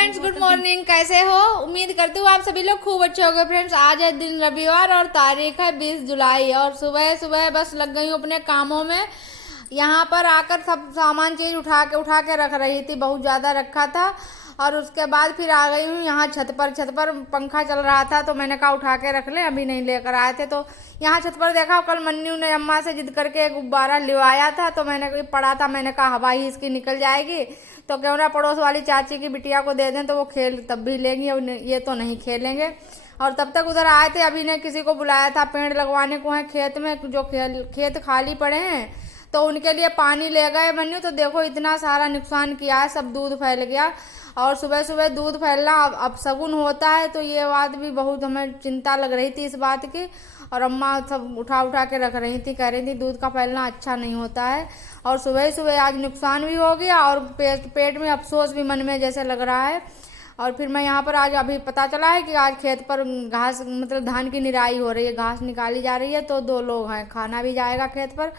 Friends, good morning. कैसे हो? उम्मीद करती हूँ आप सभी लोग खूब अच्छे होंगे। फ्रेंड्स, आज है दिन रविवार और तारीख है 20 जुलाई और सुबह सुबह बस लग गई हूँ अपने कामों में। यहाँ पर आकर सब सामान चीज उठा के रख रही थी, बहुत ज़्यादा रखा था। और उसके बाद फिर आ गई हूँ यहाँ छत पर पंखा चल रहा था तो मैंने कहा उठा के रख ले, अभी नहीं लेकर आए थे। तो यहाँ छत पर देखा, कल मन्नू ने अम्मा से जिद करके एक गुब्बारा लिवाया था तो मैंने पड़ा था, मैंने कहा हवा ही इसकी निकल जाएगी तो क्यों ना पड़ोस वाली चाची की बिटिया को दे दें तो वो खेल तब भी लेंगी, और ये तो नहीं खेलेंगे। और तब तक उधर आए थे, अभी ने किसी को बुलाया था पेड़ लगवाने को है खेत में, जो खेत खाली पड़े हैं तो उनके लिए पानी ले गए मन्नू। तो देखो इतना सारा नुकसान किया है, सब दूध फैल गया। और सुबह सुबह दूध फैलना अब शगुन होता है, तो ये बात भी बहुत हमें चिंता लग रही थी इस बात की। और अम्मा सब उठा के रख रही थी, कह रही थी दूध का फैलना अच्छा नहीं होता है। और सुबह सुबह आज नुकसान भी हो गया और पेट में अफसोस भी मन में जैसे लग रहा है। और फिर मैं यहाँ पर आज अभी पता चला है कि आज खेत पर घास मतलब धान की निराई हो रही है, घास निकाली जा रही है। तो 2 लोग हैं, खाना भी जाएगा खेत पर।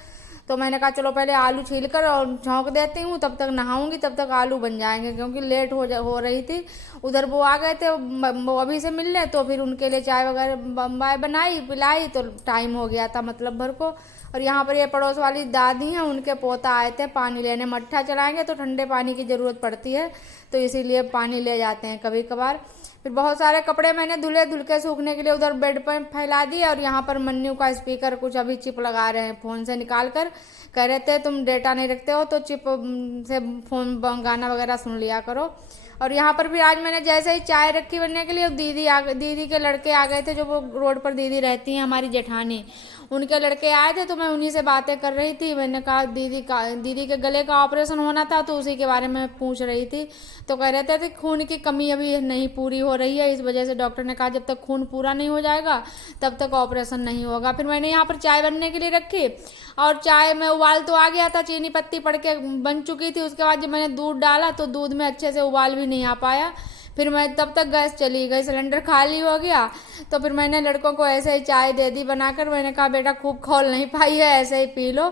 तो मैंने कहा चलो पहले आलू छील कर और झोंक देती हूँ, तब तक नहाऊंगी, तब तक आलू बन जाएंगे, क्योंकि लेट हो रही थी। उधर वो आ गए थे वो अभी से मिलने, तो फिर उनके लिए चाय वगैरह बम्बाई बनाई पिलाई तो टाइम हो गया था मतलब भर को। और यहाँ पर ये पड़ोस वाली दादी हैं, उनके पोता आए थे पानी लेने। मट्ठा चलाएंगे तो ठंडे पानी की ज़रूरत पड़ती है, तो इसीलिए पानी ले जाते हैं कभी कभार। फिर बहुत सारे कपड़े मैंने धुल के सूखने के लिए उधर बेड पर फैला दिए। और यहाँ पर मन्नू का स्पीकर कुछ अभी चिप लगा रहे हैं फ़ोन से निकाल कर, कह रहे थे तुम डेटा नहीं रखते हो तो चिप से फ़ोन गाना वगैरह सुन लिया करो। और यहाँ पर भी आज मैंने जैसे ही चाय रखी बनने के लिए, दीदी के लड़के आ गए थे, जो वो रोड पर दीदी रहती हैं हमारी जेठानी, उनके लड़के आए थे। तो मैं उन्हीं से बातें कर रही थी। मैंने कहा दीदी के गले का ऑपरेशन होना था तो उसी के बारे में पूछ रही थी। तो कह रहे थे खून की कमी अभी नहीं पूरी हो रही है, इस वजह से डॉक्टर ने कहा जब तक खून पूरा नहीं हो जाएगा तब तक ऑपरेशन नहीं होगा। फिर मैंने यहाँ पर चाय बनने के लिए रखी और चाय में उबाल तो आ गया था, चीनी पत्ती पड़ के बन चुकी थी। उसके बाद जब मैंने दूध डाला तो दूध में अच्छे से उबाल भी नहीं आ पाया। फिर मैं तब तक गैस चली गई, सिलेंडर खाली हो गया। तो फिर मैंने लड़कों को ऐसे ही चाय दे दी बनाकर। मैंने कहा बेटा खूब खौल नहीं पाई है, ऐसे ही पी लो।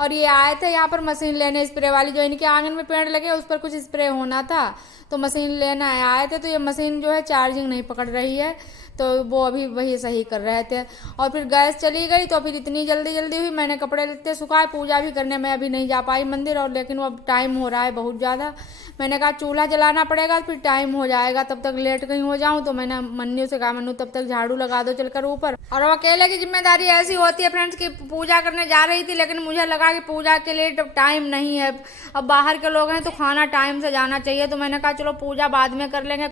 और ये आए थे यहाँ पर मशीन लेने, स्प्रे वाली, जो इनके आंगन में पेड़ लगे उस पर कुछ स्प्रे होना था तो मशीन लेना आए थे। तो ये मशीन जो है चार्जिंग नहीं पकड़ रही है, तो वो अभी वही सही कर रहे थे। और फिर गैस चली गई तो फिर इतनी जल्दी हुई, मैंने कपड़े लेते सुखाए, पूजा भी करने में अभी नहीं जा पाई मंदिर। और लेकिन वो अब टाइम हो रहा है बहुत ज़्यादा, मैंने कहा चूल्हा जलाना पड़ेगा, फिर टाइम हो जाएगा, तब तक लेट कहीं हो जाऊं। तो मैंने मन्नू से कहा मन्नू तब तक झाड़ू लगा दो चलकर ऊपर। और अब अकेले की जिम्मेदारी ऐसी होती है फ्रेंड्स की पूजा करने जा रही थी, लेकिन मुझे लगा कि पूजा के लिए टाइम नहीं है, अब बाहर के लोग हैं तो खाना टाइम से जाना चाहिए। तो मैंने कहा चलो पूजा बाद में कर लेंगे।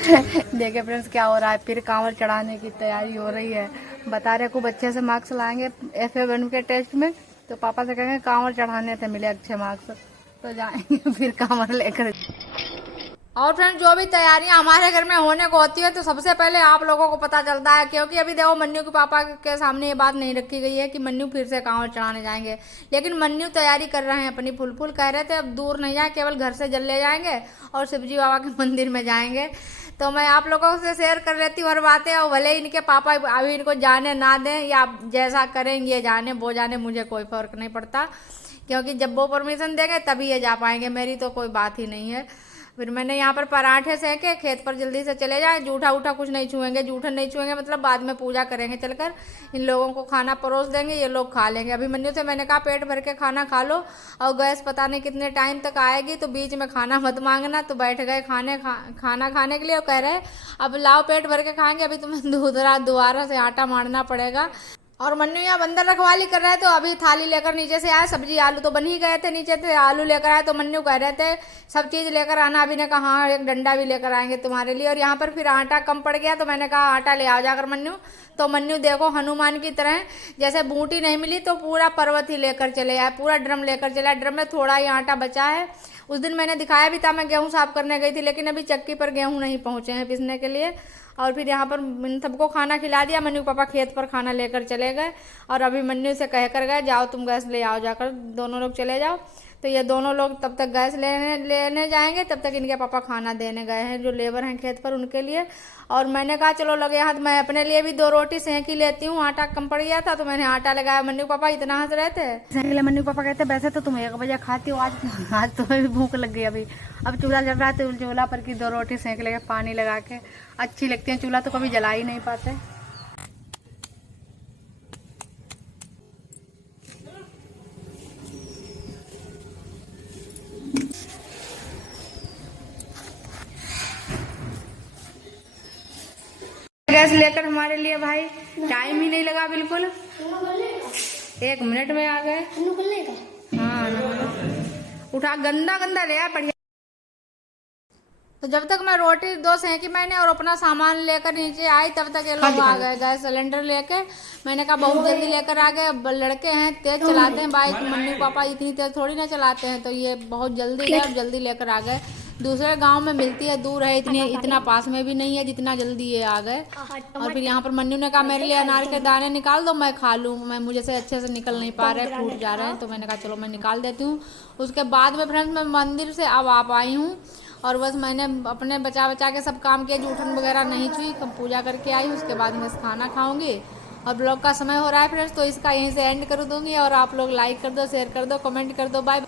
देखिए फ्रेंड्स क्या हो रहा है, फिर कांवड़ चढ़ाने की तैयारी हो रही है। बता रहे खूब अच्छे से मार्क्स लाएंगे FA1 के टेस्ट में, तो पापा से कहेंगे कांवड़ चढ़ाने थे मिले अच्छे मार्क्स, तो जाएंगे फिर कांवड़ लेकर। और फ्रेंड जो भी तैयारियां हमारे घर में होने को होती है तो सबसे पहले आप लोगों को पता चलता है, क्योंकि अभी देखो मन्नू के पापा के सामने ये बात नहीं रखी गई है कि मन्नू फिर से कांवड़ चढ़ाने जाएंगे। लेकिन मन्नू तैयारी कर रहे हैं अपनी फुल कह रहे थे अब दूर नहीं जाए, केवल घर से जल ले जाएंगे और शिवजी बाबा के मंदिर में जाएंगे। तो मैं आप लोगों से शेयर कर लेती हूँ हर बातें, और भले इनके पापा अभी इनको जाने ना दें या जैसा करेंगे ये जाने वो जाने, मुझे कोई फर्क नहीं पड़ता, क्योंकि जब वो परमिशन देंगे तभी ये जा पाएंगे, मेरी तो कोई बात ही नहीं है। फिर मैंने यहाँ पर पराठे सेके, खेत पर जल्दी से चले जाए, जूठा उठा कुछ नहीं छुएंगे, जूठा नहीं छुएंगे मतलब बाद में पूजा करेंगे चलकर, इन लोगों को खाना परोस देंगे, ये लोग खा लेंगे। अभी मन्नू से मैंने कहा पेट भर के खाना खा लो, और गैस पता नहीं कितने टाइम तक आएगी तो बीच में खाना मत मांगना। तो बैठ गए खाना खाने के लिए, और कह रहे अब लाओ पेट भर के खाएंगे, अभी तुम्हें दोबारा से आटा मारना पड़ेगा। और मन्नू यहाँ बंदर रखवाली कर रहे थे, तो अभी थाली लेकर नीचे से आए, सब्जी आलू तो बन ही गए थे, नीचे थे आलू लेकर आए। तो मन्नू कह रहे थे सब चीज़ लेकर आना, अभी ने कहा हाँ एक डंडा भी लेकर आएंगे तुम्हारे लिए। और यहाँ पर फिर आटा कम पड़ गया तो मैंने कहा आटा ले आओ जाकर मन्नू। तो मन्नू देखो हनुमान की तरह, जैसे बूटी नहीं मिली तो पूरा पर्वत ही लेकर चले आए, पूरा ड्रम लेकर चले आए। ड्रम में थोड़ा ही आटा बचा है, उस दिन मैंने दिखाया भी था, मैं गेहूँ साफ करने गई थी, लेकिन अभी चक्की पर गेहूँ नहीं पहुँचे हैं पिसने के लिए। और फिर यहाँ पर सबको खाना खिला दिया, मन्नू पापा खेत पर खाना लेकर चले गए। और अभी मन्नू से कह कर गए जाओ तुम गैस ले आओ जाकर, दोनों लोग चले जाओ। तो ये दोनों लोग तब तक गैस लेने जाएंगे, तब तक इनके पापा खाना देने गए हैं जो लेबर हैं खेत पर उनके लिए। और मैंने कहा चलो लगे हाथ, मैं अपने लिए भी 2 रोटी सेंक ही लेती हूँ, आटा कम पड़ गया था तो मैंने आटा लगाया। मन्नू पापा इतना हंस रहे थे, मन्नू पापा कहते वैसे तो तुम 1 बजे खाती हो, आज तुम्हें भी भूख लग गई अभी। अब चूल्हा जल रहा है तो चूल्हा पर की 2 रोटी सेंक लेंगे पानी लगा के। अच्छी लगती है, चूल्हा तो कभी जला ही नहीं पाते। गैस लेकर हमारे लिए भाई टाइम ही नहीं लगा बिल्कुल, 1 मिनट में आ गए। हाँ उठा गंदा गंदा ले आया बढ़िया। तो जब तक मैं रोटी 2 सेंकी मैंने और अपना सामान लेकर नीचे आई तब तक ये लोग आ गए गैस सिलेंडर लेके। मैंने कहा बहुत जल्दी लेकर आ गए। अब लड़के हैं तेज चलाते हैं बाइक, मम्मी पापा इतनी तेज थोड़ी ना चलाते हैं, तो ये बहुत जल्दी गए और जल्दी लेकर आ गए। दूसरे गांव में मिलती है, दूर है, इतना पास में भी नहीं है जितना जल्दी ये आ गए। और फिर यहाँ पर मन्नू ने कहा मेरे लिए अनार के दाने निकाल दो, मैं खा लूँ, मैं मुझे से अच्छे से निकल नहीं पा रहे, फूट जा रहे हैं। तो मैंने कहा चलो मैं निकाल देती हूँ। उसके बाद में फ्रेंड्स मैं मंदिर से अब आ पाई हूँ और बस मैंने अपने बचा के सब काम किए, जूठन वगैरह नहीं छुई, पूजा करके आई। उसके बाद मैं खाना खाऊंगी और ब्लॉग का समय हो रहा है फ्रेंड्स, तो इसका यहीं से एंड कर दूंगी। और आप लोग लाइक कर दो, शेयर कर दो, कमेंट कर दो। बाय।